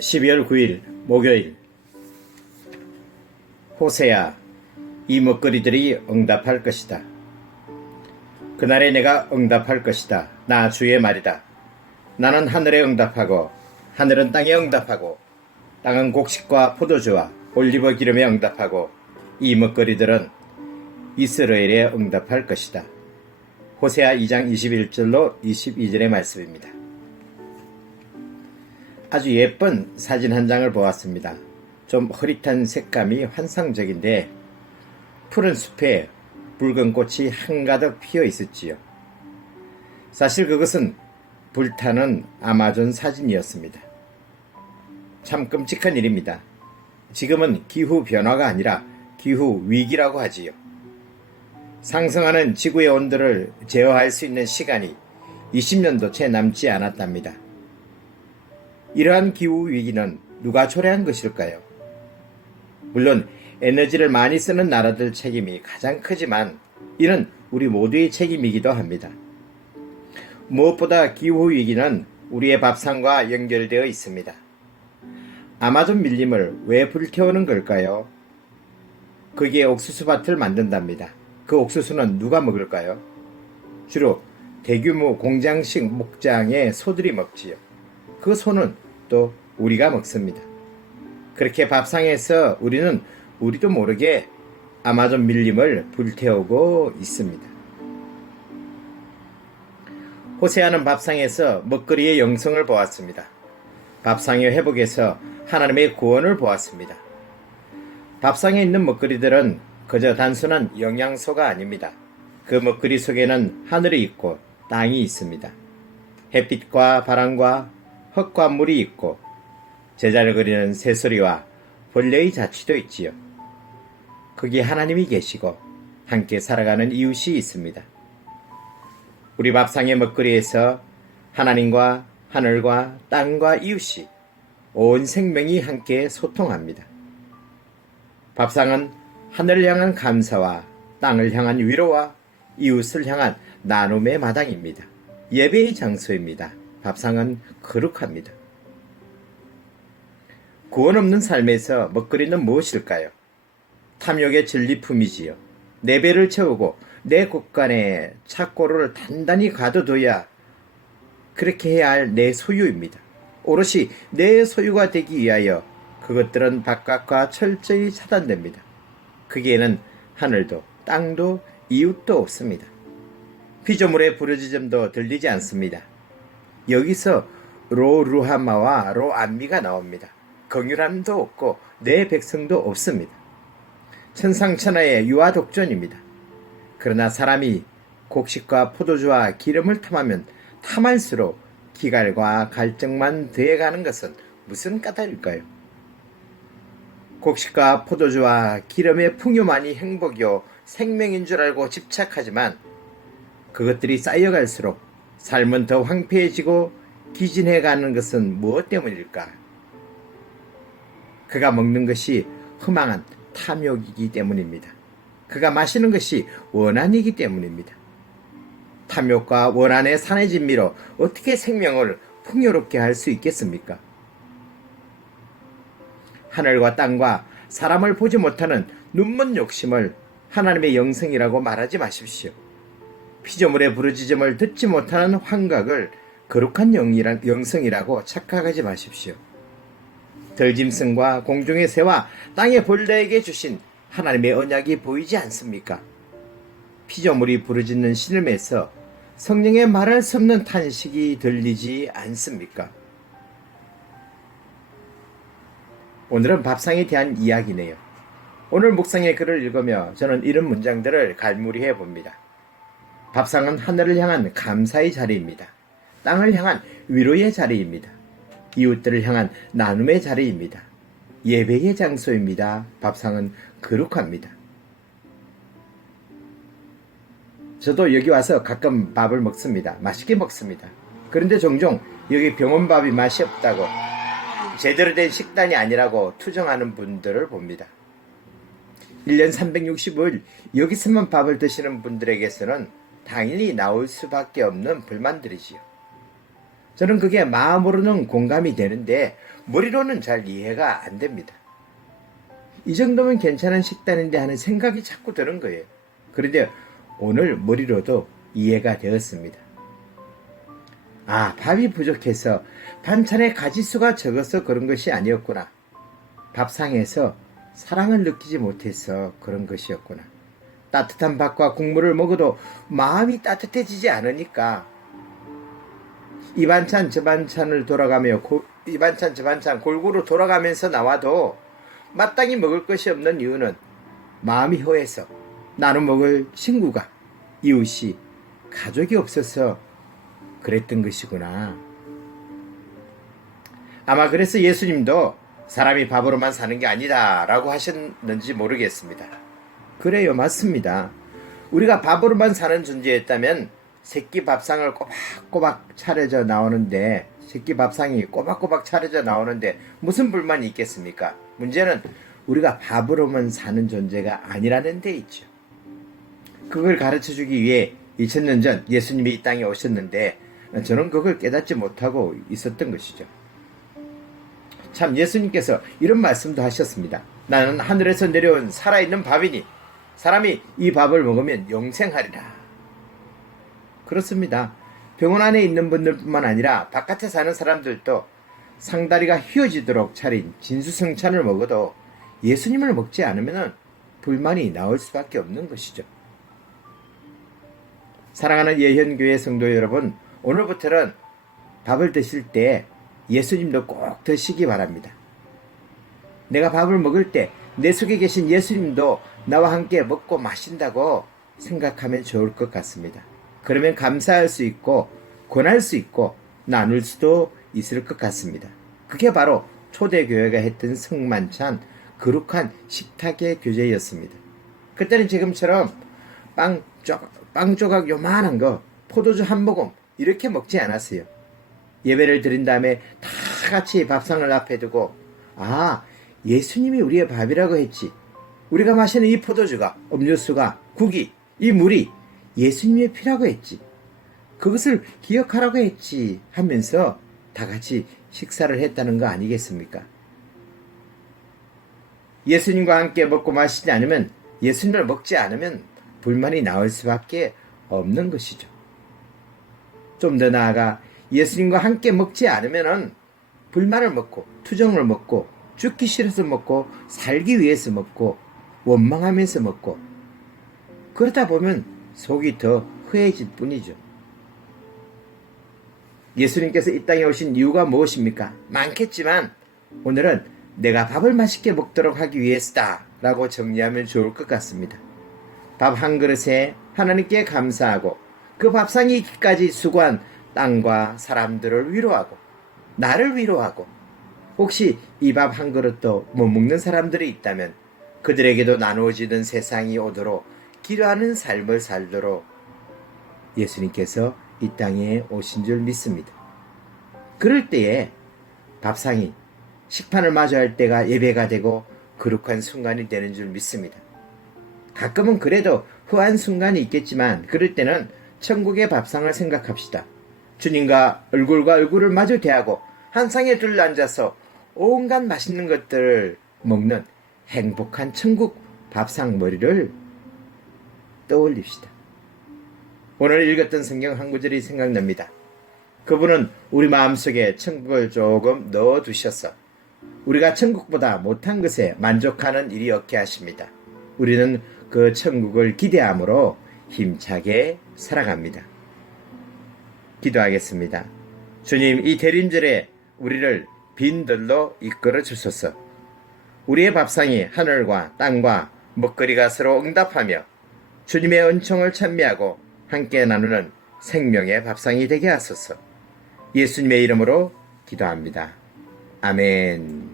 12월 9일 목요일. 호세야, 이 먹거리들이 응답할 것이다. 그날에 내가 응답할 것이다. 나 주의 말이다. 나는 하늘에 응답하고 하늘은 땅에 응답하고 땅은 곡식과 포도주와 올리브 기름에 응답하고 이 먹거리들은 이스라엘에 응답할 것이다. 호세아 2장 21절로 22절의 말씀입니다. 아주 예쁜 사진 한 장을 보았습니다. 좀 흐릿한 색감이 환상적인데 푸른 숲에 붉은 꽃이 한가득 피어 있었지요. 사실 그것은 불타는 아마존 사진이었습니다. 참 끔찍한 일입니다. 지금은 기후 변화가 아니라 기후 위기라고 하지요. 상승하는 지구의 온도를 제어할 수 있는 시간이 20년도 채 남지 않았답니다. 이러한 기후 위기는 누가 초래한 것일까요? 물론 에너지를 많이 쓰는 나라들 책임이 가장 크지만 이는 우리 모두의 책임이기도 합니다. 무엇보다 기후 위기는 우리의 밥상과 연결되어 있습니다. 아마존 밀림을 왜 불태우는 걸까요? 거기에 옥수수밭을 만든답니다. 그 옥수수는 누가 먹을까요? 주로 대규모 공장식 목장의 소들이 먹지요. 그 소는 또 우리가 먹습니다. 그렇게 밥상에서 우리는 우리도 모르게 아마존 밀림을 불태우고 있습니다. 호세아는 밥상에서 먹거리의 영성을 보았습니다. 밥상의 회복에서 하나님의 구원을 보았습니다. 밥상에 있는 먹거리들은 그저 단순한 영양소가 아닙니다. 그 먹거리 속에는 하늘이 있고 땅이 있습니다. 햇빛과 바람과 흙과 물이 있고 제자를 그리는 새소리와 벌레의 자취도 있지요. 거기 하나님이 계시고 함께 살아가는 이웃이 있습니다. 우리 밥상의 먹거리에서 하나님과 하늘과 땅과 이웃이 온 생명이 함께 소통합니다. 밥상은 하늘을 향한 감사와 땅을 향한 위로와 이웃을 향한 나눔의 마당입니다. 예배의 장소입니다. 밥상은 거룩합니다. 구원 없는 삶에서 먹거리는 무엇일까요? 탐욕의 진리품이지요. 내 배를 채우고 내 곳간에 착고를 단단히 가둬둬야 그렇게 해야 할 내 소유입니다. 오롯이 내 소유가 되기 위하여 그것들은 바깥과 철저히 차단됩니다. 거기에는 하늘도 땅도 이웃도 없습니다. 피조물의 부르짖음도 들리지 않습니다. 여기서 로루하마와 로암미가 나옵니다. 긍휼함도 없고 내 백성도 없습니다. 천상천하의 유아독존입니다. 그러나 사람이 곡식과 포도주와 기름을 탐하면 탐할수록 기갈과 갈증만 더해가는 것은 무슨 까닭일까요? 곡식과 포도주와 기름의 풍요만이 행복이요 생명인 줄 알고 집착하지만 그것들이 쌓여갈수록 삶은 더 황폐해지고 기진해가는 것은 무엇 때문일까? 그가 먹는 것이 허망한 탐욕이기 때문입니다. 그가 마시는 것이 원한이기 때문입니다. 탐욕과 원한의 산의 진미로 어떻게 생명을 풍요롭게 할 수 있겠습니까? 하늘과 땅과 사람을 보지 못하는 눈먼 욕심을 하나님의 영성이라고 말하지 마십시오. 피조물의 부르짖음을 듣지 못하는 환각을 거룩한 영성이라고 착각하지 마십시오. 들짐승과 공중의 새와 땅의 벌레에게 주신 하나님의 언약이 보이지 않습니까? 피조물이 부르짖는 신음에서 성령의 말할 수 없는 탄식이 들리지 않습니까? 오늘은 밥상에 대한 이야기네요. 오늘 묵상의 글을 읽으며 저는 이런 문장들을 갈무리해 봅니다. 밥상은 하늘을 향한 감사의 자리입니다. 땅을 향한 위로의 자리입니다. 이웃들을 향한 나눔의 자리입니다. 예배의 장소입니다. 밥상은 거룩합니다. 저도 여기 와서 가끔 밥을 먹습니다. 맛있게 먹습니다. 그런데 종종 여기 병원밥이 맛이 없다고 제대로 된 식단이 아니라고 투정하는 분들을 봅니다. 1년 365일 여기서만 밥을 드시는 분들에게서는 당연히 나올 수밖에 없는 불만들이지요. 저는 그게 마음으로는 공감이 되는데 머리로는 잘 이해가 안 됩니다. 이 정도면 괜찮은 식단인데 하는 생각이 자꾸 드는 거예요. 그런데 오늘 머리로도 이해가 되었습니다. 아, 밥이 부족해서 반찬의 가짓수가 적어서 그런 것이 아니었구나. 밥상에서 사랑을 느끼지 못해서 그런 것이었구나. 따뜻한 밥과 국물을 먹어도 마음이 따뜻해지지 않으니까 이 반찬 저 반찬을 돌아가며 이 반찬 저 반찬 골고루 돌아가면서 나와도 마땅히 먹을 것이 없는 이유는 마음이 허해서 나눠 먹을 친구가, 이웃이, 가족이 없어서 그랬던 것이구나. 아마 그래서 예수님도 사람이 밥으로만 사는 게 아니다 라고 하셨는지 모르겠습니다. 그래요, 맞습니다. 우리가 밥으로만 사는 존재였다면 새끼 밥상을 꼬박꼬박 차려져 나오는데, 새끼 밥상이 꼬박꼬박 차려져 나오는데 무슨 불만이 있겠습니까? 문제는 우리가 밥으로만 사는 존재가 아니라는 데 있죠. 그걸 가르쳐주기 위해 2000년 전 예수님이 이 땅에 오셨는데 저는 그걸 깨닫지 못하고 있었던 것이죠. 참, 예수님께서 이런 말씀도 하셨습니다. 나는 하늘에서 내려온 살아있는 밥이니 사람이 이 밥을 먹으면 영생하리라. 그렇습니다. 병원 안에 있는 분들뿐만 아니라 바깥에 사는 사람들도 상다리가 휘어지도록 차린 진수성찬을 먹어도 예수님을 먹지 않으면 불만이 나올 수밖에 없는 것이죠. 사랑하는 예현교회 성도 여러분, 오늘부터는 밥을 드실 때 예수님도 꼭 드시기 바랍니다. 내가 밥을 먹을 때 내 속에 계신 예수님도 나와 함께 먹고 마신다고 생각하면 좋을 것 같습니다. 그러면 감사할 수 있고 권할 수 있고 나눌 수도 있을 것 같습니다. 그게 바로 초대교회가 했던 성만찬 거룩한 식탁의 교제였습니다. 그때는 지금처럼 빵 조각 요만한 거, 포도주 한 모금 이렇게 먹지 않았어요. 예배를 드린 다음에 다 같이 밥상을 앞에 두고, 아, 예수님이 우리의 밥이라고 했지. 우리가 마시는 이 포도주가, 음료수가, 국이, 이 물이 예수님의 피라고 했지. 그것을 기억하라고 했지 하면서 다 같이 식사를 했다는 거 아니겠습니까? 예수님과 함께 먹고 마시지 않으면, 예수님을 먹지 않으면 불만이 나올 수밖에 없는 것이죠. 좀 더 나아가 예수님과 함께 먹지 않으면 불만을 먹고 투정을 먹고 죽기 싫어서 먹고 살기 위해서 먹고 원망하면서 먹고, 그러다 보면 속이 더 허해질 뿐이죠. 예수님께서 이 땅에 오신 이유가 무엇입니까? 많겠지만 오늘은 내가 밥을 맛있게 먹도록 하기 위해서다 라고 정리하면 좋을 것 같습니다. 밥 한 그릇에 하나님께 감사하고 그 밥상이 있기까지 수고한 땅과 사람들을 위로하고 나를 위로하고, 혹시 이 밥 한 그릇도 못 먹는 사람들이 있다면 그들에게도 나누어지는 세상이 오도록 기도하는 삶을 살도록 예수님께서 이 땅에 오신 줄 믿습니다. 그럴 때에 밥상이, 식판을 마주할 때가 예배가 되고 거룩한 순간이 되는 줄 믿습니다. 가끔은 그래도 후한 순간이 있겠지만 그럴 때는 천국의 밥상을 생각합시다. 주님과 얼굴과 얼굴을 마주 대하고 한 상에 둘러앉아서 온갖 맛있는 것들을 먹는 행복한 천국 밥상머리를 떠올립시다. 오늘 읽었던 성경 한 구절이 생각납니다. 그분은 우리 마음속에 천국을 조금 넣어두셔서 우리가 천국보다 못한 것에 만족하는 일이 없게 하십니다. 우리는 그 천국을 기대함으로 힘차게 살아갑니다. 기도하겠습니다. 주님, 이 대림절에 우리를 빈들로 이끌어 주소서. 우리의 밥상이 하늘과 땅과 먹거리가 서로 응답하며 주님의 은총을 찬미하고 함께 나누는 생명의 밥상이 되게 하소서. 예수님의 이름으로 기도합니다. 아멘.